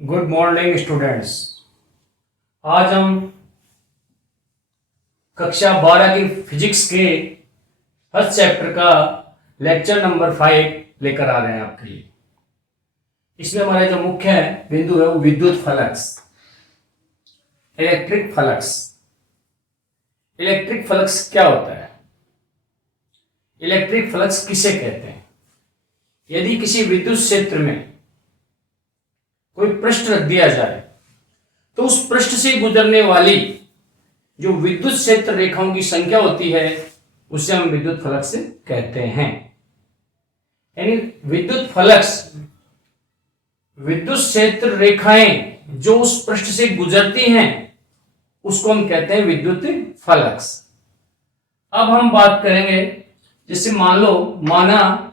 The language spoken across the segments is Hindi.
Good morning students. आज हम कक्षा 12 की फिजिक्स के फर्स्ट चैप्टर का लेक्चर नंबर 5 लेकर आ रहे हैं आपके लिए। इसमें हमारा जो मुख्य बिंदु है वो विद्युत flux, electric flux. Electric flux क्या होता है? इलेक्ट्रिक फ्लक्स किसे कहते हैं? यदि किसी विद्युत क्षेत्र में कोई पृष्ठ रख दिया जाए तो उस पृष्ठ से गुजरने वाली जो विद्युत क्षेत्र रेखाओं की संख्या होती है उसे हम विद्युत फ्लक्स कहते हैं। यानी विद्युत फ्लक्स, विद्युत क्षेत्र रेखाएं जो उस पृष्ठ से गुजरती हैं उसको हम कहते हैं विद्युत फ्लक्स। अब हम बात करेंगे, जैसे माना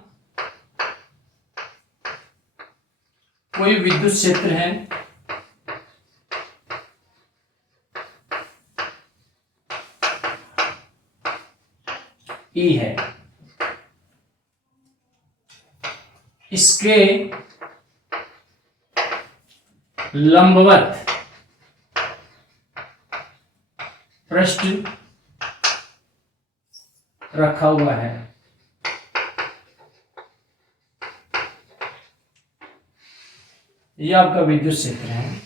कोई विद्युत क्षेत्र है, ई है, इसके लंबवत पृष्ठ रखा हुआ है। यह आपका विद्युत क्षेत्र है।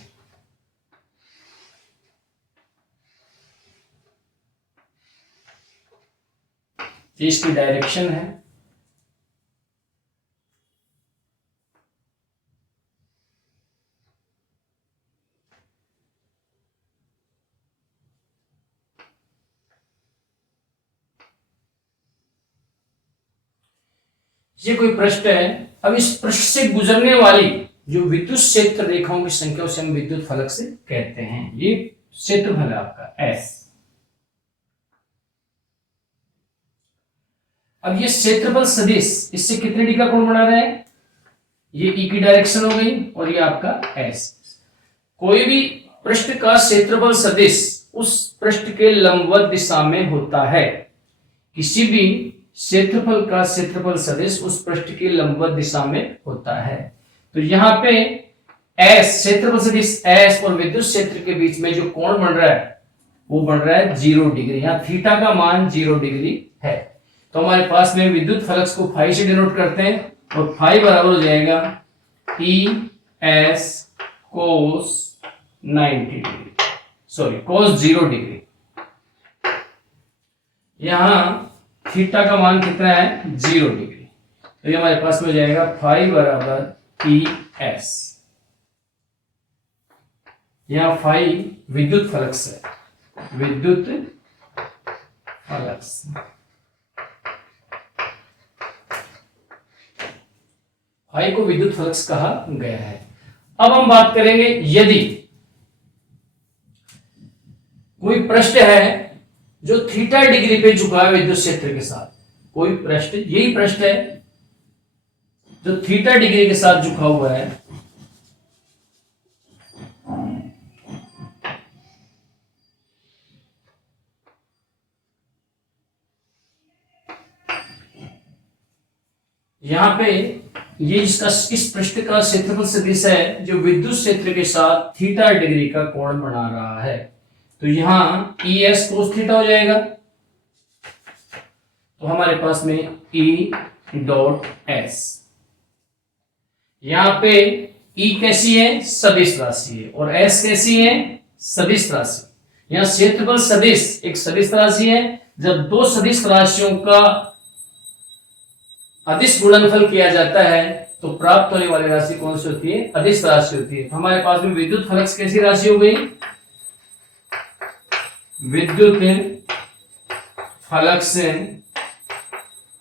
इसकी डायरेक्शन है। ये कोई पृष्ठ है। अब इस पृष्ठ से गुजरने वाली जो विद्युत क्षेत्र रेखाओं की संख्या उसे हम विद्युत फलक से कहते हैं। ये क्षेत्रफल है आपका एस। अब ये क्षेत्रफल सदिश इससे कितने डिग्री का कोण बना रहा है? ये ई की डायरेक्शन हो गई और ये आपका एस। कोई भी पृष्ठ का क्षेत्रफल सदिश उस पृष्ठ के लंबवत दिशा में होता है। किसी भी क्षेत्रफल का क्षेत्रफल सदिश उस पृष्ठ की लंबवत दिशा में होता है। तो यहाँ पे एस, क्षेत्रफल सदिश एस और विद्युत क्षेत्र के बीच में जो कोण बन रहा है वो बन रहा है 0 डिग्री। यहाँ थीटा का मान 0 डिग्री है। तो हमारे पास में विद्युत फ्लक्स को फाई से डिनोट करते हैं और फाई बराबर हो जाएगा E S cos 90 degree, sorry cos 0 degree. यहां थीटा का मान कितना है? 0 डिग्री। तो ये हमारे पास में हो जाएगा फाई बराबर ई एस। यहां फाई विद्युत फ्लक्स है, विद्युत फ्लक्स। फाई को विद्युत फ्लक्स कहा गया है। अब हम बात करेंगे, यदि कोई पृष्ठ है जो थीटा डिग्री पे झुका है विद्युत क्षेत्र के साथ, कोई पृष्ठ, यही पृष्ठ है जो थीटा डिग्री के साथ झुका हुआ है, यहां पे ये इसका, इस पृष्ठ का क्षेत्रफल सदिश है जो विद्युत क्षेत्र के साथ थीटा डिग्री का कोण बना रहा है। तो यहां ई एस कोस थीटा हो जाएगा। तो हमारे पास में ई डॉट एस, यहां पे ई कैसी है? सदिश राशि है, और एस कैसी है? सदिश राशि। यहां क्षेत्रफल सदिश एक सदिश राशि है। जब दो सदिश राशियों का अदिश गुणनफल किया जाता है तो प्राप्त होने वाली राशि कौन सी होती है? अदिश राशि होती है। तो हमारे पास में विद्युत फ्लक्स कैसी राशि हो गई? विद्युत फ्लक्स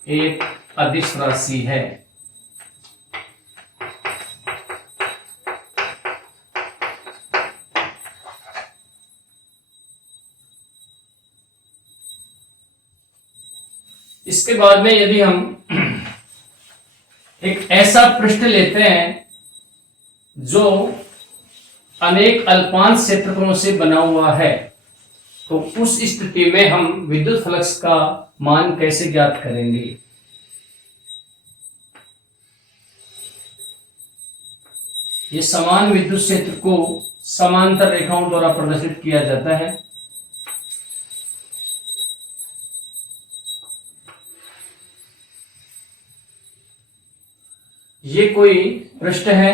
एक अदिश राशि है। इसके बाद में यदि हम एक ऐसा पृष्ठ लेते हैं जो अनेक अल्पांश क्षेत्रफलों से बना हुआ है, तो उस स्थिति में हम विद्युत फ्लक्स का मान कैसे ज्ञात करेंगे? ये समान विद्युत क्षेत्र को समांतर रेखाओं द्वारा प्रदर्शित किया जाता है। ये कोई पृष्ठ है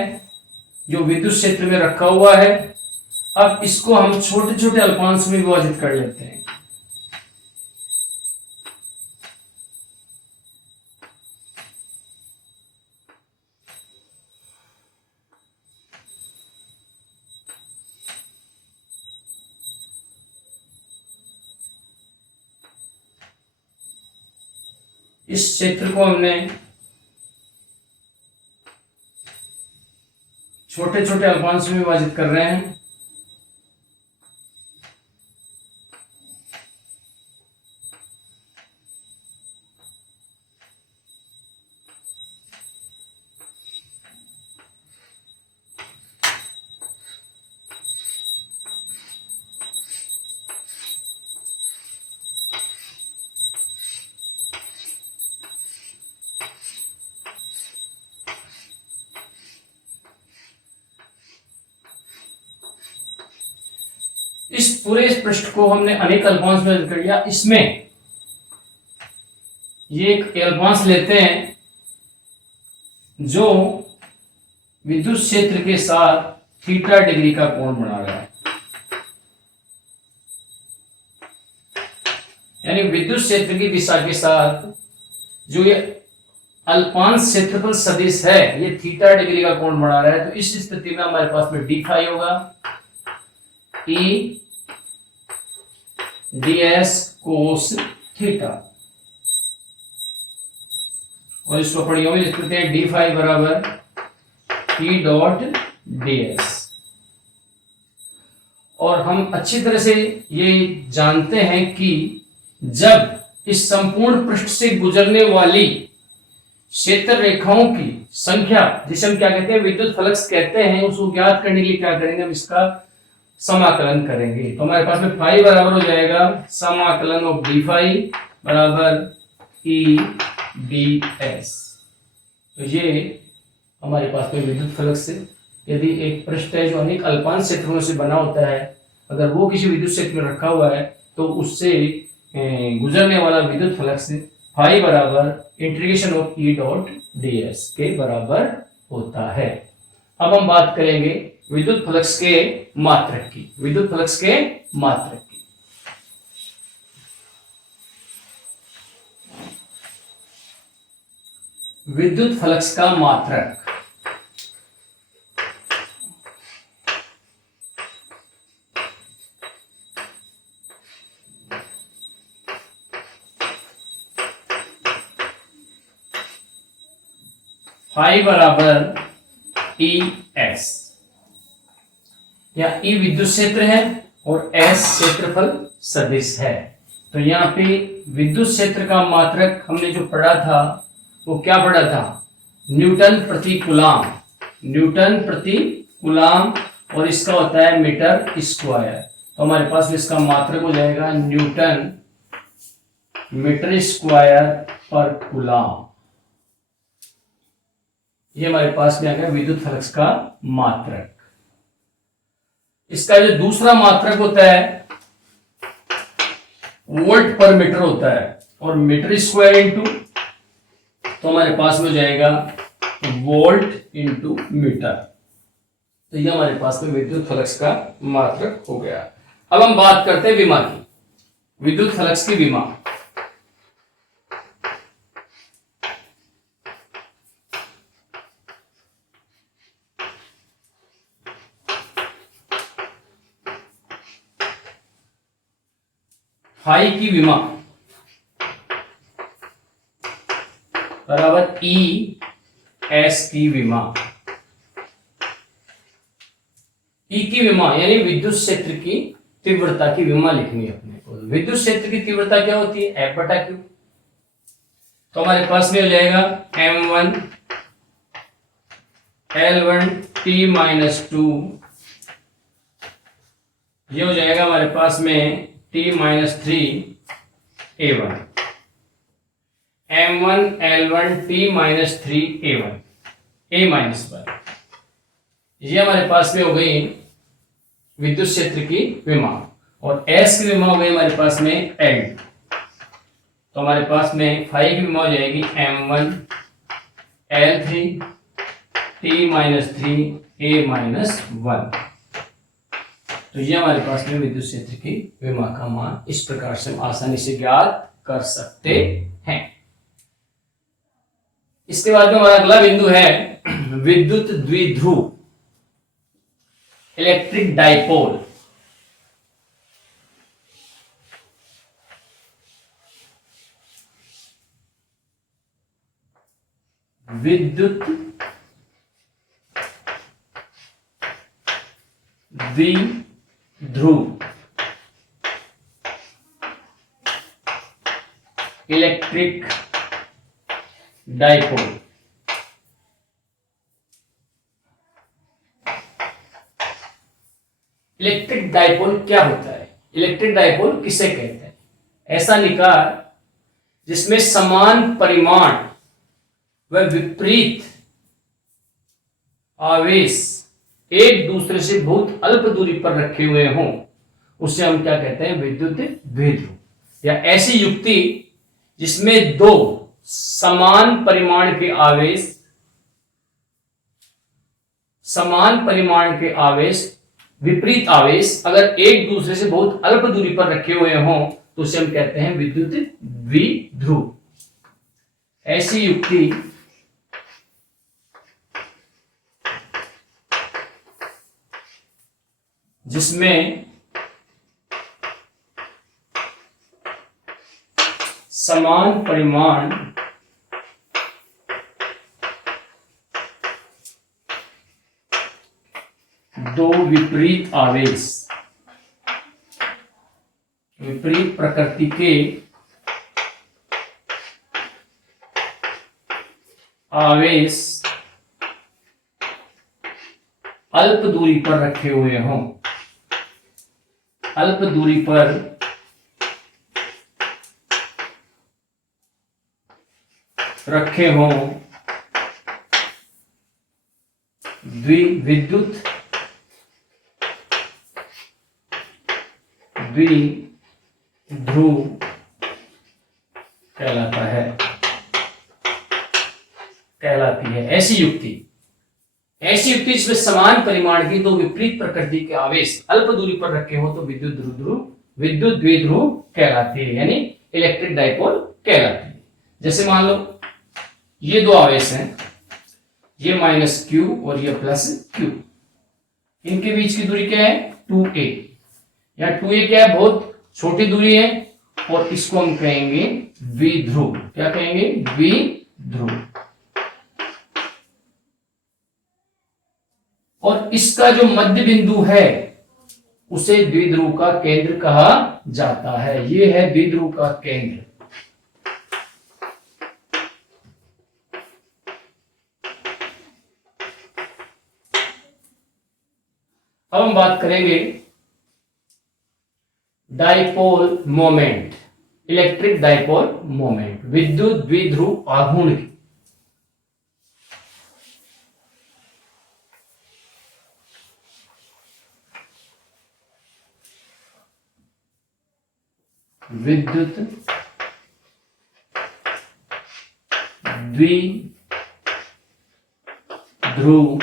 जो विद्युत क्षेत्र में रखा हुआ है। अब इसको हम छोटे छोटे अल्पांश में विभाजित कर लेते हैं। इस क्षेत्र को हमने छोटे छोटे अल्पांश में विभाजित कर रहे हैं। इस पूरे पृष्ठ को हमने अनेक अल्पांश में कर लिया। इसमें ये एक अल्पांश लेते हैं जो विद्युत क्षेत्र के साथ थीटा डिग्री का कोण बना रहा है। यानी विद्युत क्षेत्र की दिशा के साथ जो ये अल्पांश क्षेत्रफल सदिश है ये थीटा डिग्री का कोण बना रहा है। तो इस स्थिति में हमारे पास में डी फाई होगा, ई ds कोस थीटा, और इसको पढ़ियों में लिख देते हैं डी फाई बराबर ई डॉट ds। और हम अच्छी तरह से ये जानते हैं कि जब इस संपूर्ण पृष्ठ से गुजरने वाली क्षेत्र रेखाओं की संख्या, जिसे हम क्या कहते हैं विद्युत फ्लक्स कहते हैं, उसको ज्ञात करने के लिए क्या करेंगे, हम इसका समाकलन करेंगे। तो हमारे पास में फाई बराबर हो जाएगा समाकलन ऑफ डी फाई बराबर ई डी एस। तो ये हमारे पास में विद्युत फ्लक्स से, यदि एक पृष्ठ है जो अनेक अल्पांश क्षेत्रों से बना होता है, अगर वो किसी विद्युत क्षेत्र में रखा हुआ है तो उससे गुजरने वाला विद्युत फ्लक्स फाई बराबर integration of E dot D S के बराबर होता है। अब हम बात करेंगे विद्युत फ्लक्स के मात्रक की, विद्युत फ्लक्स के मात्रक की। विद्युत फ्लक्स का मात्रक फाई बराबर ई एस, या ई विद्युत क्षेत्र है और एस क्षेत्रफल सदिश है। तो यहाँ पे विद्युत क्षेत्र का मात्रक हमने जो पढ़ा था वो क्या पढ़ा था, न्यूटन प्रति कूलाम, न्यूटन प्रति कूलाम, और इसका होता है मीटर स्क्वायर। तो हमारे पास इसका मात्रक हो जाएगा न्यूटन मीटर स्क्वायर पर कूलाम। ये हमारे पास में आ गया विद्युत फ्लक्स का मात्रक। इसका जो दूसरा मात्रक होता है वोल्ट पर मीटर होता है, और मीटर स्क्वायर इंटू, तो हमारे पास में हो जाएगा वोल्ट इंटू मीटर। तो ये हमारे पास में विद्युत फ्लक्स का मात्रक हो गया। अब हम बात करते हैं विमा की, विद्युत फ्लक्स की विमा। फाई की विमा बराबर ई एस की विमा। ई की विमा यानी विद्युत क्षेत्र की तीव्रता की विमा लिखनी है अपने को। विद्युत क्षेत्र की तीव्रता क्या होती है, एफ बटा क्यू। तो हमारे पास में हो जाएगा m1 L1 T माइनस 2, ये हो जाएगा हमारे पास में T minus 3 A1, M1 L1 T minus 3 A1 A minus 1। ये हमारे पास में हो गई विद्युत क्षेत्र की विमा, और S की विमा हो गई हमारे पास में L। तो हमारे पास में फाई की विमा हो जाएगी M1 L3 T-3 A-1। तो ये हमारे पास में विद्युत क्षेत्र की विमा का मान इस प्रकार से हम आसानी से ज्ञात कर सकते हैं। इसके बाद में हमारा अगला बिंदु है विद्युत द्विध्रुव, इलेक्ट्रिक डाइपोल। विद्युत द्विध्रुव, इलेक्ट्रिक डाइपोल। इलेक्ट्रिक डाइपोल क्या होता है? इलेक्ट्रिक डाइपोल किसे कहते हैं? ऐसा निकाय जिसमें समान परिमाण व विपरीत आवेश एक दूसरे से बहुत अल्प दूरी पर रखे हुए हों, उसे हम क्या कहते हैं? विद्युत द्विध्रुव। या ऐसी युक्ति जिसमें दो समान परिमाण के आवेश विपरीत आवेश अगर एक दूसरे से बहुत अल्प दूरी पर रखे हुए हों तो उसे हम कहते हैं विद्युत द्विध्रुव। ऐसी युक्ति जिसमें समान परिमाण दो विपरीत आवेश, विपरीत प्रकृति के आवेश अल्प दूरी पर रखे हुए हों, अल्प दूरी पर रखे हों, विद्युत द्विध्रुव कहलाती है। ऐसी युक्ति जिसमें समान परिमाण की दो विपरीत प्रकृति के आवेश अल्प दूरी पर रखे हो तो विद्युत द्विध्रुव कहलाती है, यानी इलेक्ट्रिक डाइपोल कहलाती है। जैसे मान लो ये दो आवेश हैं, ये -q और ये +q, इनके बीच की दूरी क्या है? 2a। या 2a क्या है? बहुत छोटी दूरी है, और इसको हम कहेंगे द्विध्रुव। क्या कहेंगे? द्विध्रुव। और इसका जो मध्य बिंदु है उसे द्विध्रुव का केंद्र कहा जाता है। ये है द्विध्रुव का केंद्र। अब हम बात करेंगे dipole moment, electric dipole moment, विद्युत द्विध्रुव आघूर्ण की। विद्युत द्विध्रुव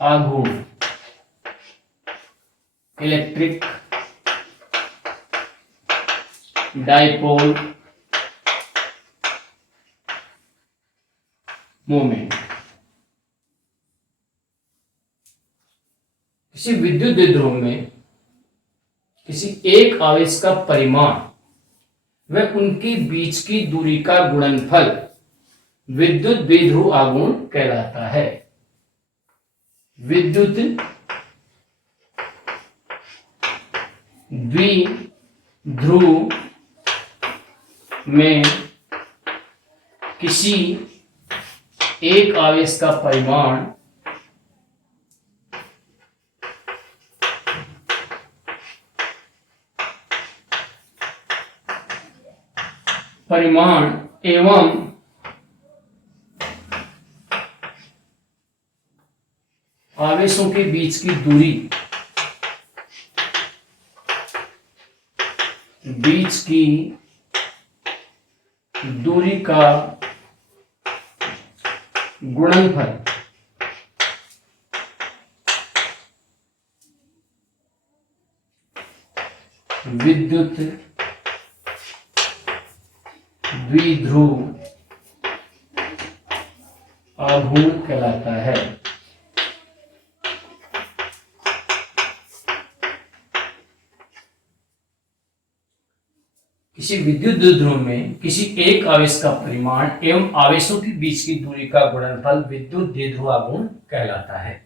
आघूर्ण, इलेक्ट्रिक डाइपोल मोमेंट। किसी विद्युत द्विध्रुव में किसी एक आवेश का परिमाण व उनके बीच की दूरी का गुणनफल विद्युत द्विध्रुव आघूर्ण कहलाता है। विद्युत द्विध्रुव में किसी एक आवेश का परिमाण एवं आवेशों के बीच की दूरी, का गुणनफल विद्युत द्विध्रुव आघूर्ण कहलाता है। किसी विद्युत द्विध्रुव में किसी एक आवेश का परिमाण एवं आवेशों के बीच की दूरी का गुणनफल विद्युत द्विध्रुव आघूर्ण कहलाता है।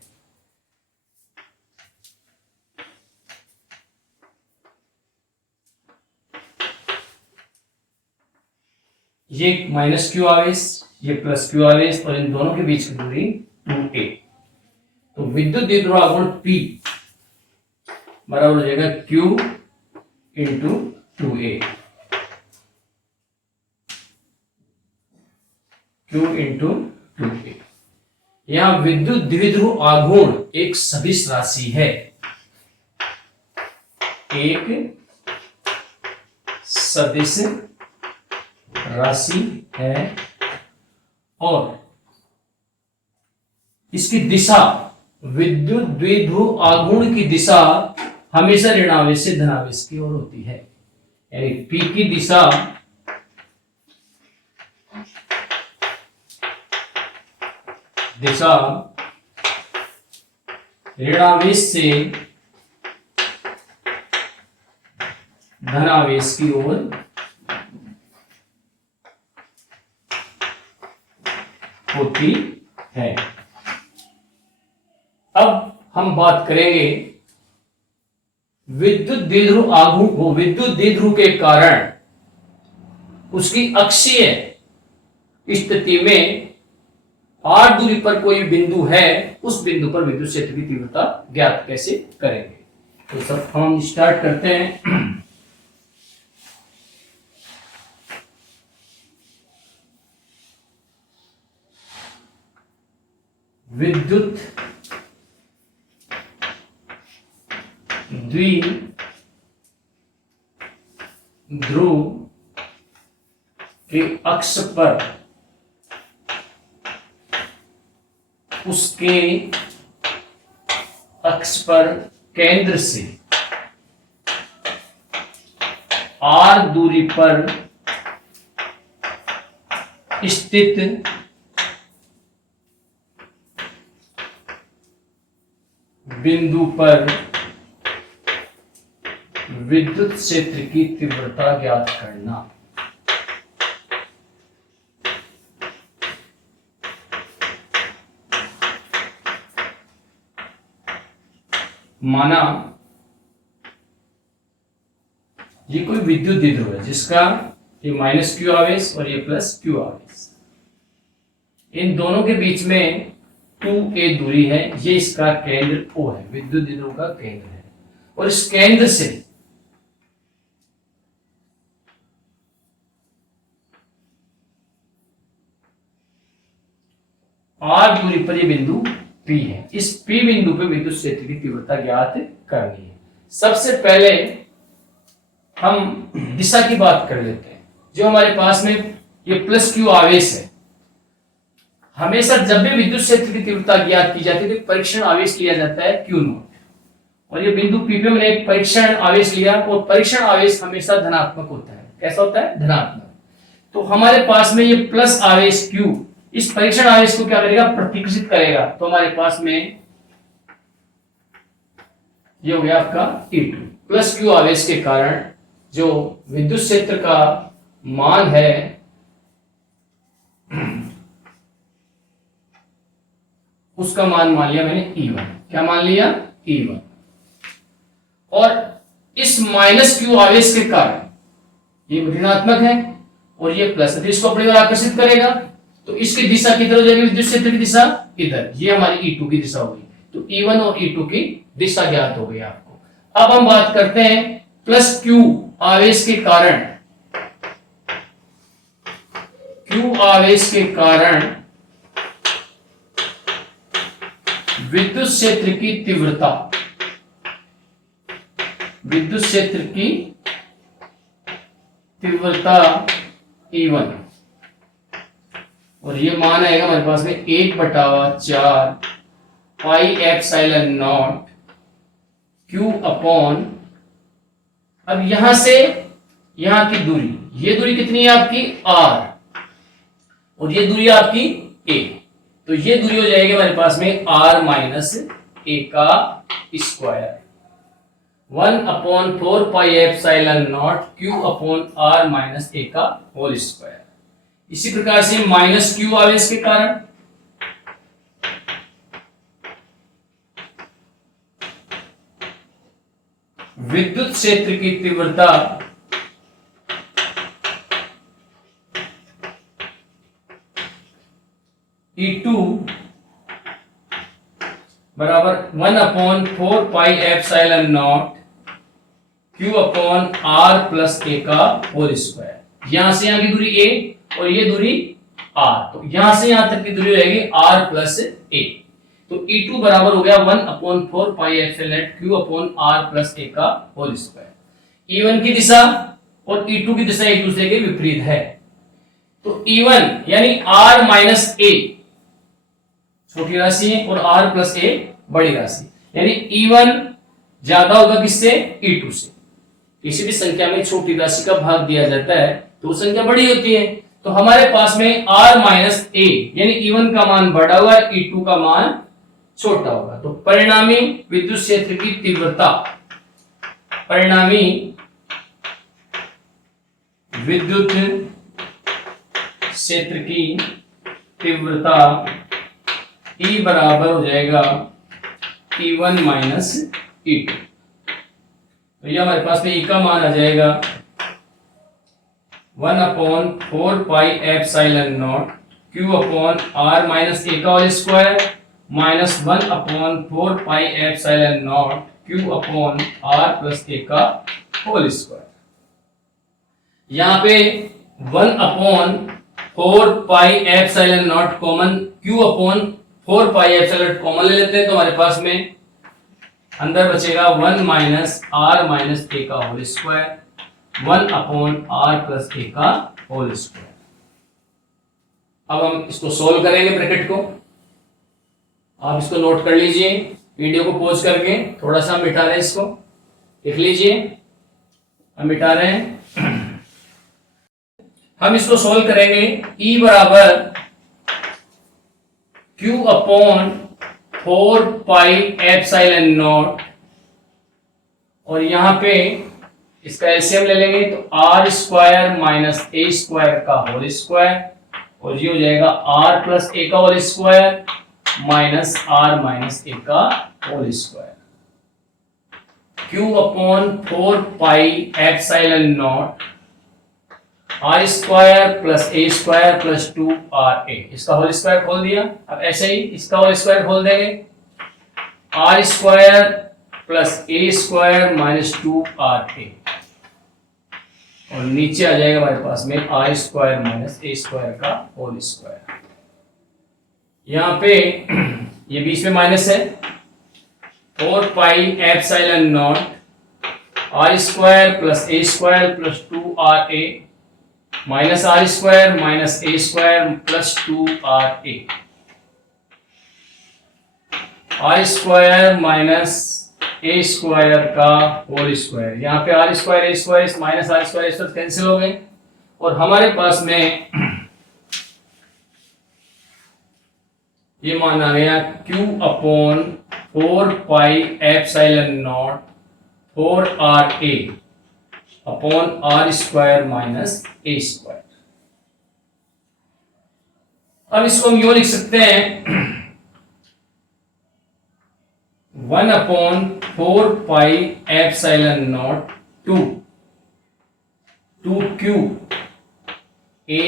ये माइनस क्यू आवेश, ये प्लस क्यू आवेश और इन दोनों के बीच की दूरी 2a। तो विद्युत द्विध्रुव आघूर्ण P बराबर हो जाएगा Q into 2a, Q into 2a। यहां विद्युत द्विध्रुव आघूर्ण एक सदिश राशि है, एक सदिश राशि है और इसकी दिशा, विद्युत द्विध्रुव आघूर्ण की दिशा हमेशा ऋणावेश से धनावेश की ओर होती है। यानी P की दिशा ऋणावेश से धनावेश की ओर होती है। अब हम बात करेंगे विद्युत द्विध्रुव आघूर्ण, विद्युत द्विध्रुव के कारण उसकी अक्षीय स्थिति में r दूरी पर कोई बिंदु है, उस बिंदु पर विद्युत क्षेत्र की तीव्रता ज्ञात कैसे करेंगे। तो सब हम स्टार्ट करते हैं। विद्युत द्विध्रुव के अक्ष पर उसके अक्ष पर केंद्र से r दूरी पर स्थित बिंदु पर विद्युत क्षेत्र की तीव्रता ज्ञात करना। माना ये कोई विद्युत द्विध्रुव है जिसका ये माइनस क्यू आवेश और ये प्लस क्यू आवेश, इन दोनों के बीच में 2a दूरी है। ये इसका केंद्र O है, विद्युत द्विध्रुव का केंद्र है। और इस केंद्र से r दूरी पर ये बिंदु P है। इस P बिंदु पे विद्युत क्षेत्र की तीव्रता ज्ञात करनी है। सबसे पहले हम दिशा की बात कर लेते हैं। जो हमारे पास में ये प्लस क्यू आवेश है, हमेशा जब भी विद्युत क्षेत्र की तीव्रता ज्ञात की जाती है तो परीक्षण आवेश लिया जाता है Q नॉट, और ये बिंदु P पे मैंने एक परीक्षण आवेश लिया और परीक्षण आवेश हमेशा धनात्मक होता है। कैसा होता है? धनात्मक। तो हमारे पास में ये प्लस आवेश Q इस परीक्षण आवेश को क्या करेगा? प्रतिकृषित करेगा। तो हमारे पास में ये हो गया आपका E2। प्लस Q आवेश के कारण जो विद्युत क्षेत्र का मान है उसका मान लिया मैंने E1। क्या मान लिया? E1। और इस माइनस क्यू आवेश के कारण ये ऋणात्मक है और ये प्लस है, तो इसको अपनी ओर आकर्षित करेगा। तो इसकी दिशा किधर हो जाएगी? विद्युत क्षेत्र की दिशा इधर। ये हमारी E2 की दिशा हो गई। तो E1 और E2 की दिशा ज्ञात हो गई आपको। अब हम बात करते हैं प्लस क्यू आवेश के कारण, क्यू आवेश के कारण विद्युत क्षेत्र की तीव्रता, विद्युत क्षेत्र की तीव्रता E1, और ये मान आएगा हमारे पास में 1/4 pi epsilon not Q upon, अब यहां से यहां की दूरी, ये दूरी कितनी है आपकी R, और ये दूरी आपकी A, तो ये दूरी हो जाएगी हमारे पास में R माइनस A का square, 1/4 pi epsilon not Q upon R minus A का होल स्क्वायर। इसी प्रकार से माइनस Q आवेश के कारण विद्युत क्षेत्र की तीव्रता E2 बराबर 1/4 pi epsilon not Q upon R plus A का होल स्क्वायर। यहां से यहां की दूरी A और ये दूरी R, तो यहां से यहां तक की दूरी रहेगी R प्लस A, तो E2 बराबर हो गया 1/4 pi epsilon Q upon R plus A का होल स्क्वायर। E1 की दिशा और E2 की दिशा एक दूसरे के विपरीत है, तो E1 यानी R माइनस A छोटी राशि है और R प्लस A बड़ी राशि, यानी E1 ज्यादा होगा किससे, E2 से। किसी भी संख्या में छोटी राशि का भाग दिया जाता है तो संख्या बड़ी होती है, तो हमारे पास में R माइनस A यानी E1 का मान बड़ा होगा, E2 का मान छोटा होगा, तो परिणामी विद्युत क्षेत्र की तीव्रता, परिणामी विद्युत क्षेत्र की तीव्रता E बराबर हो जाएगा E1 माइनस E2, तो ये हमारे पास में E का मान आ जाएगा 1/4 pi epsilon not Q upon R minus A का whole square minus 1/4 pi epsilon not Q upon R plus A का होल स्क्वायर। यहाँ पे 1/4 pi epsilon not common, Q upon 4 pi epsilon common ले लेते हैं, तो हमारे पास में अंदर बचेगा 1 माइनस R माइनस A का whole square 1/R plus A का होल स्क्वायर। अब हम इसको सोल्व करेंगे ब्रैकेट को, आप इसको नोट कर लीजिए, वीडियो को पॉज करके थोड़ा सा मिटा रहे हैं, इसको लिख लीजिए, हम मिटा रहे हैं। हम इसको सोल्व करेंगे, E बराबर Q upon 4 pi epsilon not, और यहां पे इसका एलसीएम ले लेंगे तो R square minus A square का होल स्क्वायर, और ये हो जाएगा R प्लस A का whole square minus R minus A का whole square, Q upon 4 pi epsilon not R square plus A square plus 2RA, इसका होल स्क्वायर खोल दिया। अब ऐसे ही इसका होल स्क्वायर खोल देंगे, R square plus A square minus 2RA, और नीचे आ जाएगा हमारे पास में R square minus A square का होल स्क्वायर। यहाँ पे ये बीच में माइनस है, 4 pi epsilon not R square plus A square plus 2RA minus R square minus A square plus 2RA, R square minus A square का होल स्क्वायर। यहाँ पे R square A square minus R square इस कैंसिल हो गए, और हमारे पास में ये मान आ गया Q upon 4 pi epsilon not 4RA upon R square minus A square. अब इसको हम यूं लिख सकते हैं 1/4 pi epsilon not 2Q A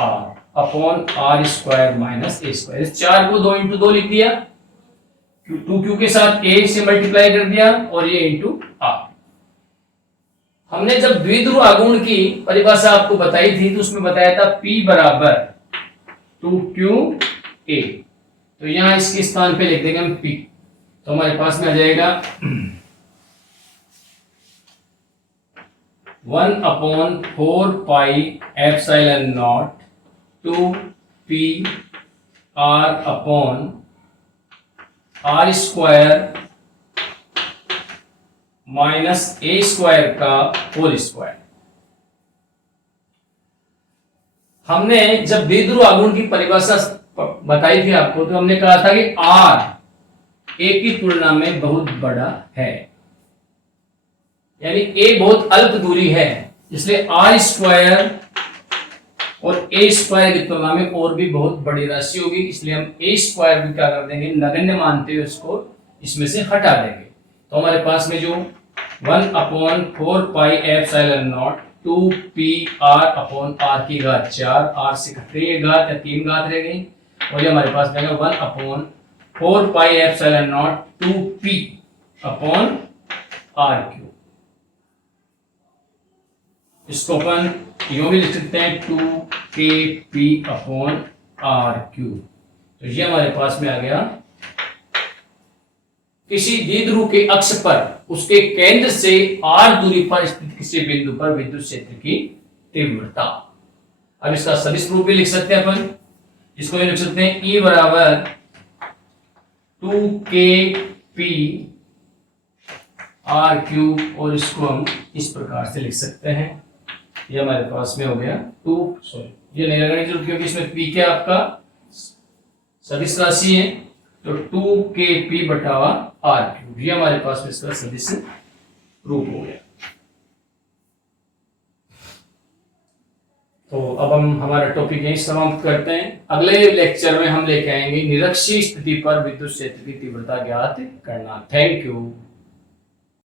R upon R square minus A square. इस 4 को 2 × 2 लिख दिया, 2Q के साथ A से मल्टीप्लाई कर दिया और ये इंटू R। हमने जब द्विध्रुव आघूर्ण की परिभाषा आपको बताई थी तो उसमें बताया था P बराबर 2QA, तो यहां इसके स्थान पे लिख देंगे हम P। तो हमारे पास में आ जाएगा 1/4 pi epsilon not 2 P R upon R square minus A square का होल स्क्वायर। हमने जब द्विध्रुव आघूर्ण की परिभाषा बताई थी आपको, तो हमने कहा था कि R A की तुलना में बहुत बड़ा है, यानी A बहुत अल्प दूरी है, इसलिए R स्क्वायर और A स्क्वायर की तुलना में और भी बहुत बड़ी राशि होगी, इसलिए हम A स्क्वायर भी क्या कर देंगे, नगण्य मानते हुए उसको इसमें से हटा देंगे। तो हमारे पास में जो 1/4 pi epsilon not 2 P R upon R की घात 4, R से घट रही है घात या 3 घात रह गई, और ये हमारे पास रहेगा 1/4 pi epsilon not 2 P upon R cube. इसको अपन यूं भी लिख सकते हैं 2KP अपॉन R क्यूब। तो ये हमारे पास में आ गया किसी द्विध्रुव के अक्ष पर उसके केंद्र से R दूरी पर स्थित किसी बिंदु पर विद्युत क्षेत्र की तीव्रता। अब इसका सदिश रूप भी लिख सकते हैं अपन, इसको भी लिख सकते हैं E बराबर 2KP R क्यूब, और इसको हम इस प्रकार से लिख सकते हैं। ये हमारे पास में हो गया ये नहीं लगाने की जरूरत, क्योंकि इसमें P क्या आपका सदिश राशि है, तो 2KP बटावा R क्यूब, ये हमारे पास में इसका सदिश रूप हो गया। तो अब हम हमारा टॉपिक यहीं समाप्त करते हैं। अगले लेक्चर में हम लेके आएंगे निरक्षीय स्थिति पर विद्युत क्षेत्र की तीव्रता ज्ञात करना। Thank you.